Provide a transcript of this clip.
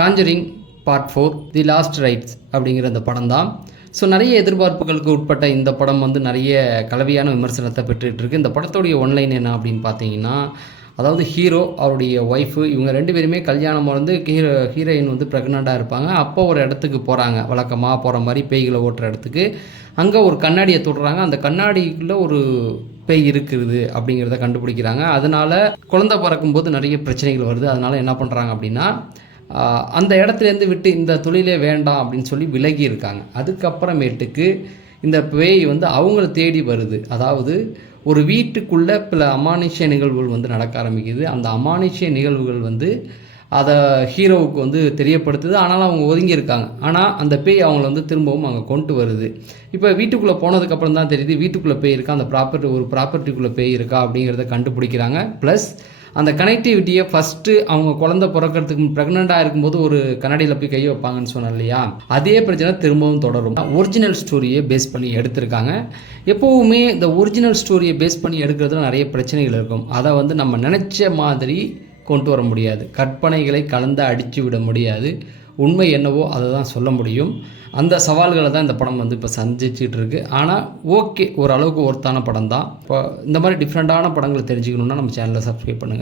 Conjuring part 4 the last rites அப்படிங்கிற அந்த படம் தான். ஸோ நிறைய எதிர்பார்ப்புகளுக்கு உட்பட்ட இந்த படம் வந்து நிறைய கலவையான விமர்சனத்தை பெற்றுட்டு இருக்கு. இந்த படத்துடைய ஒன்லைன் என்ன அப்படின்னு பார்த்தீங்கன்னா, அதாவது ஹீரோ அவருடைய ஒய்ஃபு இவங்க 2 பேருமே கல்யாணம் வந்து ஹீரோயின் வந்து ப்ரெக்னெண்ட்டாக இருப்பாங்க. அப்போ ஒரு இடத்துக்கு போகிறாங்க, வழக்கமாக போகிற மாதிரி பேய்களை ஓட்டுற இடத்துக்கு. அங்கே ஒரு கண்ணாடியை தொடுறாங்க. அந்த கண்ணாடிக்குள்ளே ஒரு பேய் இருக்குது அப்படிங்கிறத கண்டுபிடிக்கிறாங்க. அதனால் குழந்தை பிறக்கும்போது நிறைய பிரச்சனைகள் வருது. அதனால் என்ன பண்ணுறாங்க அப்படின்னா, அந்த இடத்துலேருந்து விட்டு இந்த தொழிலே வேண்டாம் அப்படின்னு சொல்லி விலகி இருக்காங்க. அதுக்கப்புறமேட்டுக்கு இந்த பேய் வந்து அவங்கள தேடி வருது. அதாவது ஒரு வீட்டுக்குள்ளே பல அமானுஷ்ய நிகழ்வுகள் வந்து நடக்க ஆரம்பிக்குது. அந்த அமானுஷ்ய நிகழ்வுகள் வந்து அதை ஹீரோவுக்கு வந்து தெரியப்படுத்துது. ஆனாலும் அவங்க ஒதுங்கி இருக்காங்க. ஆனால் அந்த பேய் அவங்கள வந்து திரும்பவும் அங்கே கொண்டு வருது. இப்போ வீட்டுக்குள்ளே போனதுக்கப்புறம் தான் தெரியுது வீட்டுக்குள்ளே பேய் இருக்கா, அந்த ப்ராப்பர்ட்டிக்குள்ளே பேய் இருக்கா அப்படிங்கிறத கண்டுபிடிக்கிறாங்க. ப்ளஸ் அந்த கனெக்டிவிட்டியை ஃபஸ்ட்டு அவங்க குழந்தை பிறக்கிறதுக்கு ப்ரெக்னெண்ட்டாக இருக்கும்போது ஒரு கண்ணாடியில் போய் கையை வைப்பாங்கன்னு சொன்னேன் இல்லையா, அதே பிரச்சனை திரும்பவும் தொடரும். ஒரிஜினல் ஸ்டோரியை பேஸ் பண்ணி எடுத்திருக்காங்க. எப்போவுமே இந்த ஒரிஜினல் ஸ்டோரியை பேஸ் பண்ணி எடுக்கிறதுல நிறைய பிரச்சனைகள் இருக்கும். அதை வந்து நம்ம நினச்ச மாதிரி கொண்டு வர முடியாது. கற்பனைகளை கலந்து அடித்து விட முடியாது. உண்மை என்னவோ அதை தான் சொல்ல முடியும். அந்த சவால்களை தான் இந்த படம் வந்து இப்போ சந்திச்சிட்டு இருக்கு. ஆனால் ஓகே, ஓரளவுக்கு ஒர்த்தான படம் தான். இப்போ இந்த மாதிரி டிஃப்ரெண்ட்டான படங்களை தெரிஞ்சுக்கணுன்னா நம்ம சேனலை சப்ஸ்கிரைப் பண்ணுங்கள்.